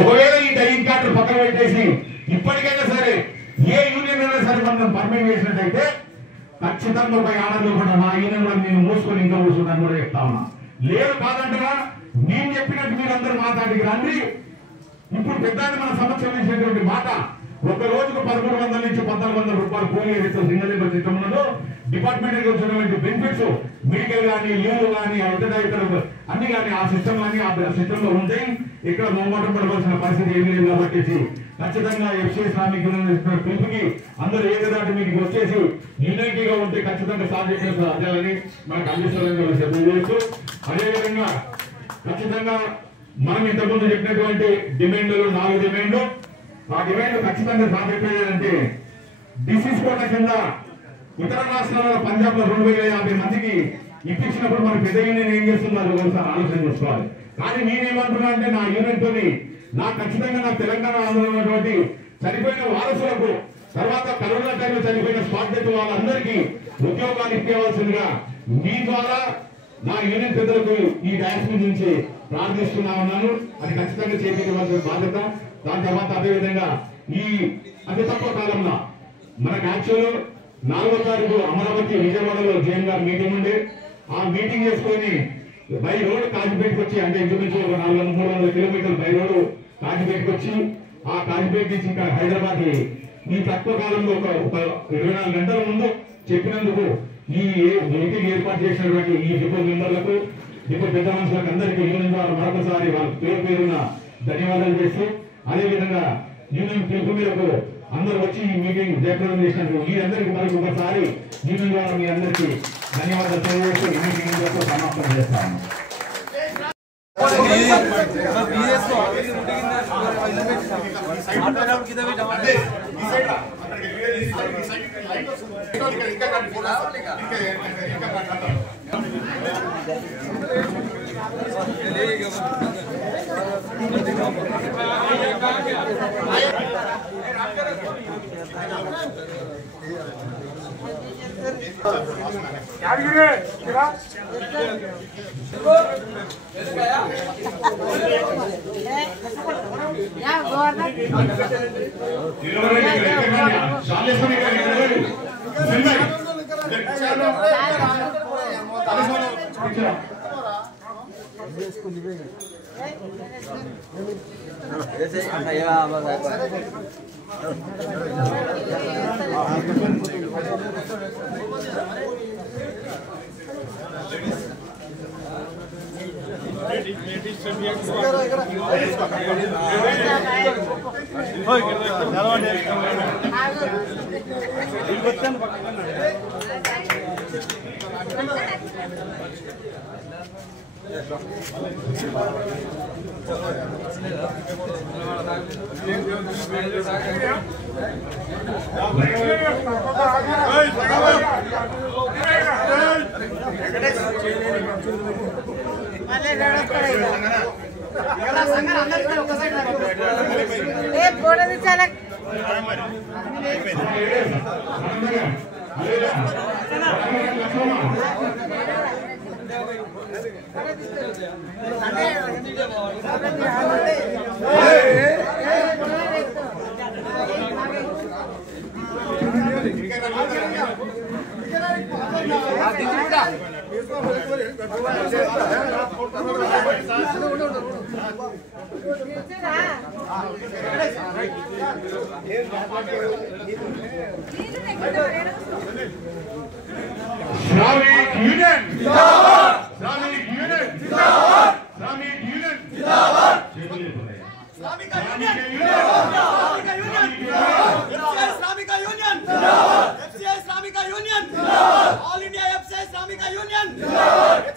ఒకవేళ ఈ dyeing card పక్కన పెట్టేసి ఇప్పటికైనా సరే ఏ యూనియన్ అయినా సరే మనం పర్మిట్ చేసినట్టయితే ఖచ్చితంగా ఒక ఆర్డర్లో కూడా నా యూనియన్ కూడా నేను మూసుకొని ఇంకా కూర్చున్నాను కూడా చెప్తా ఉన్నా. లేదు కాదంటారా నేను చెప్పినట్టు మీరందరూ మాట్లాడి రండి. ఇప్పుడు పెద్ద మన సమస్య వేసినటువంటి మాట ఒక రోజుకు 1300 నుంచి 1400 రూపాయలు కూలీ ఏదైతే సింగల్ లేబర్ సిస్టమ్ ఉన్నదో డిపార్ట్మెంట్ వచ్చినటువంటి బెనిఫిట్స్ మెడికల్ కానీ లీవ్లు కానీ ఇతర అన్ని కానీ ఆ సిస్టమ్ కానీ ఆ సిస్టమ్ లో ఉంటాయి. ఇక్కడ మొహమాటం పడవలసిన పరిస్థితి ఏమీ లేదు కాబట్టి ఖచ్చితంగా ఎఫ్సిఐ శ్రామిక పిలుపుకి అందరూ ఏకదాటి మీకు వచ్చేసి యూనిటీగా ఉంటే ఖచ్చితంగా సాధించిన అదేలని మనకు అందిస్తారని చెప్పవచ్చు. అదేవిధంగా ఖచ్చితంగా మనం ఇంతకుముందు చెప్పినటువంటి డిమాండ్లు 4 డిమాండ్లు ఆ డిమాండ్ ఖచ్చితంగా సాధించేదంటే డిసీజ్ కోట కింద ఇతర రాష్ట్రాల్లో పంజాబ్ లో 2050 మందికి ఇప్పించినప్పుడు మన పెద్ద యూనియన్ ఏం చేస్తున్నారు ఒకసారి ఆలోచన చేసుకోవాలి. కానీ నేనేమంటున్నా అంటే నా యూనియన్ తోని నాకు ఖచ్చితంగా నా తెలంగాణ ఆంధ్రలో ఉన్నటువంటి చనిపోయిన వారసులకు తర్వాత కరోనా టైంలో చనిపోయిన స్పాట్ డెత్ వాళ్ళందరికీ ఉద్యోగాలు ఇవ్వవలసిందిగా మీ ద్వారా నా యూనియన్ పెద్దలకు ఈ డాన్స్ నుంచి ప్రార్థిస్తున్నా ఉన్నాను. అది ఖచ్చితంగా చేయించవలసిన బాధ్యత. దాని తర్వాత అదేవిధంగా ఈ అతి తక్కువ కాలంలో మనకు యాక్చువల్ 4వ తారీఖు అమరావతి విజయవాడలో జేఎన్ గారు మీటింగ్ ఉండే ఆ మీటింగ్ చేసుకొని బై రోడ్ కాజీపేటకి వచ్చి అంటే ఇంచుమించు 400-300 కిలోమీటర్లు బై రోడ్ కాజీపేటకి వచ్చి ఆ కాజీపేట నుంచి ఇంకా హైదరాబాద్ ఈ తక్కువ కాలంలో ఒక 24 గంటల ముందు చెప్పినందుకు ఈ మీటింగ్ ఏర్పాటు చేసినటువంటి ఈ డిపో మెంబర్లకు డిపో పెద్ద మనుషులకు అందరికీ యూనియన్ ద్వారా మరొకసారి వాళ్ళ పేరున ధన్యవాదాలు చేస్తూ అదేవిధంగా యూనియన్ పిలుపు మేరకు అందరూ వచ్చి ఈ మీటింగ్ జయప్రదం చేసినందుకు మీరందరికీ మరొక ఒకసారి యూనియన్ ద్వారా మీ అందరికీ ధన్యవాదాలు తెలియజేస్తూ ఈ మీటింగ్ సమాప్తం చేస్తాను. Shramik Union Zindabad! Shramik Union Zindabad! Shramik Union Zindabad! Shramik Union Zindabad! FCI Shramik Union Zindabad! FCI Shramik Union Zindabad! All India FCI Shramik Union Zindabad!